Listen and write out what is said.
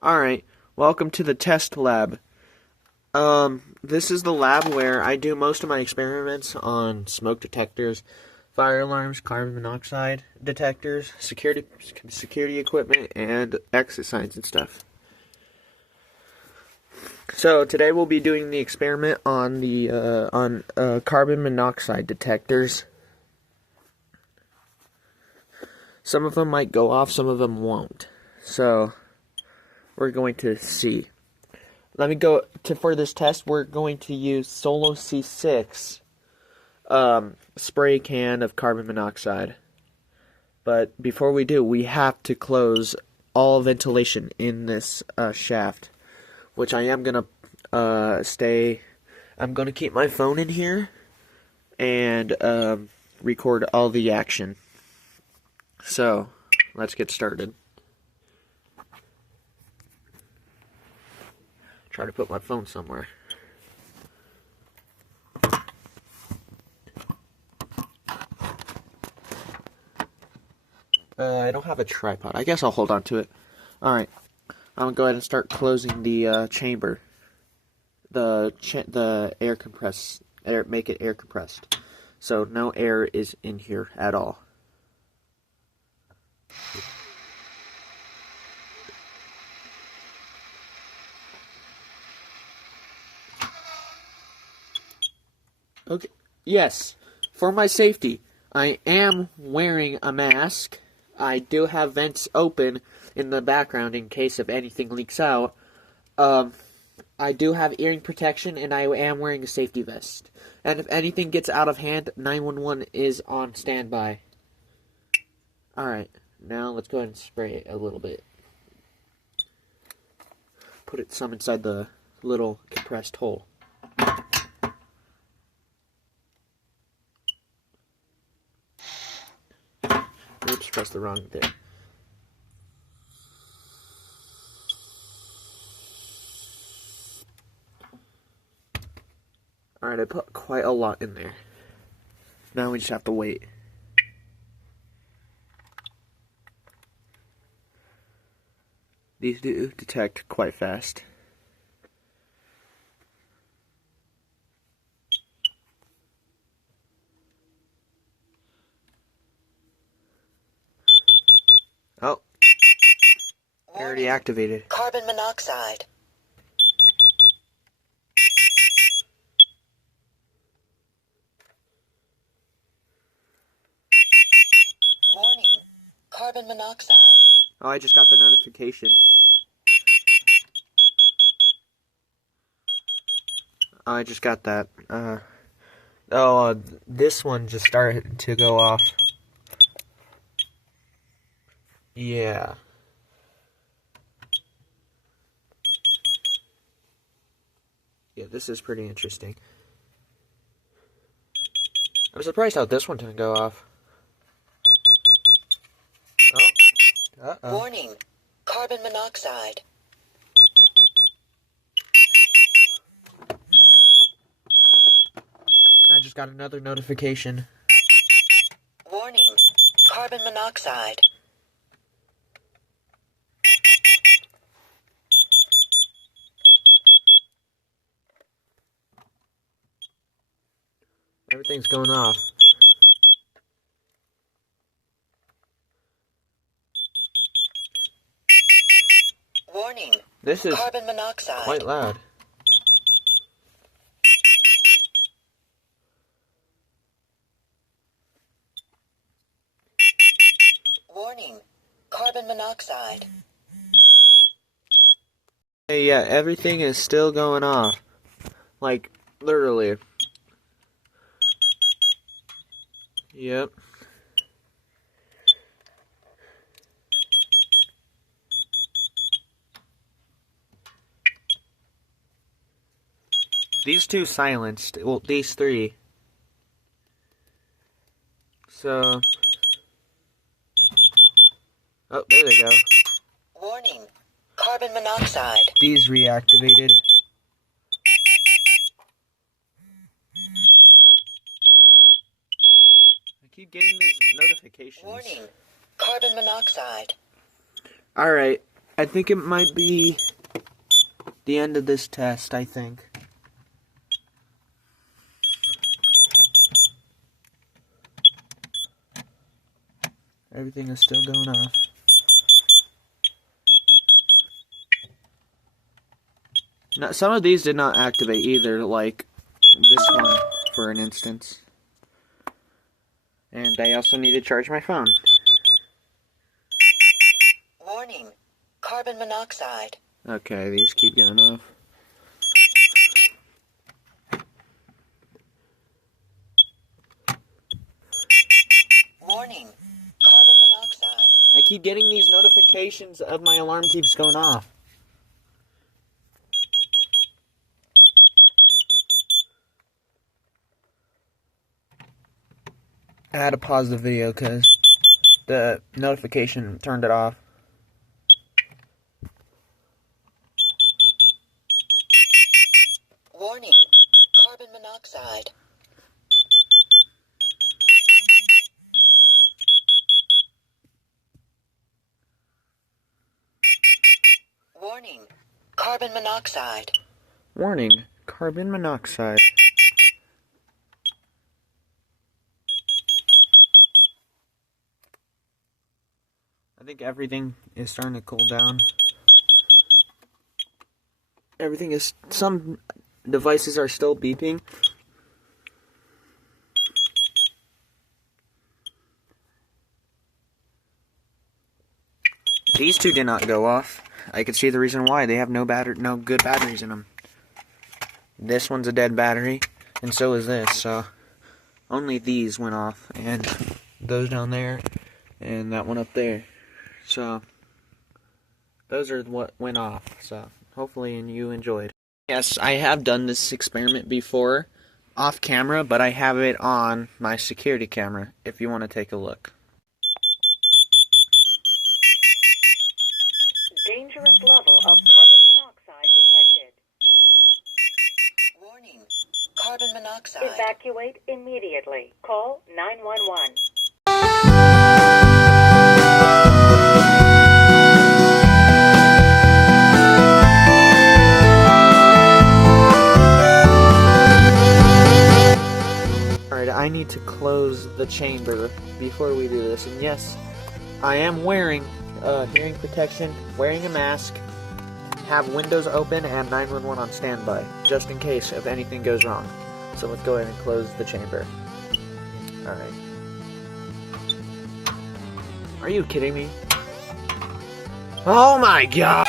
Alright, welcome to the test lab. This is the lab where I do most of my experiments on smoke detectors, fire alarms, carbon monoxide detectors, security equipment, and exercise and stuff. So today we'll be doing the experiment on the carbon monoxide detectors. Some of them might go off, some of them won't. So we're going to see. Let me go to for this test. We're going to use Solo C6 spray can of carbon monoxide. But before we do, we have to close all ventilation in this shaft, which I am gonna stay. I'm gonna keep my phone in here and record all the action. So let's get started. Try to put my phone somewhere. I don't have a tripod. I guess I'll hold on to it. Alright. I'm going to go ahead and start closing the chamber. The air compressed. Make it air compressed. So no air is in here at all. Okay. Yes. For my safety, I am wearing a mask. I do have vents open in the background in case if anything leaks out. I do have earring protection, and I am wearing a safety vest. And if anything gets out of hand, 911 is on standby. Alright, now let's go ahead and spray it a little bit. Put it some inside the little compressed hole. Oops, pressed the wrong there. Alright, I put quite a lot in there. Now we just have to wait. These do detect quite fast. Oh, already activated. Carbon monoxide. Warning. Carbon monoxide. Oh, I just got the notification. Oh, I just got that. This one just started to go off. Yeah. Yeah, this is pretty interesting. I'm surprised how this one didn't go off. Oh. Uh-oh. Warning. Carbon monoxide. I just got another notification. Warning. Carbon monoxide. Everything's going off. Warning. This is Carbon monoxide. quite loud. Warning. Carbon monoxide. Hey, yeah, everything is still going off. Like, literally. Yep. These two silenced. Well, these three. So. Oh, there they go. Warning. Carbon monoxide. These reactivated. I keep getting these notifications. Warning. Carbon monoxide. Alright. I think it might be the end of this test, I think. Everything is still going off. Now, some of these did not activate either, like this one, for an instance. And I also need to charge my phone. Warning, carbon monoxide. Okay, these keep going off. Warning, carbon monoxide. I keep getting these notifications of my alarm keeps going off. I had to pause the video because the notification turned it off. Warning, carbon monoxide. Warning, carbon monoxide. Warning, carbon monoxide. I think everything is starting to cool down. Everything is, some devices are still beeping. These two did not go off. I could see the reason why. They have no good batteries in them. This one's a dead battery, and so is this. So only these went off, and those down there, and that one up there. So those are what went off. So hopefully you enjoyed. Yes, I have done this experiment before off camera, but I have it on my security camera if you want to take a look. Dangerous level of carbon monoxide detected. Warning, carbon monoxide. Evacuate immediately. Call 911. Alright, I need to close the chamber before we do this. And yes, I am wearing hearing protection, wearing a mask, have windows open, and 911 on standby, just in case if anything goes wrong. So let's go ahead and close the chamber. Alright. Are you kidding me? Oh my god!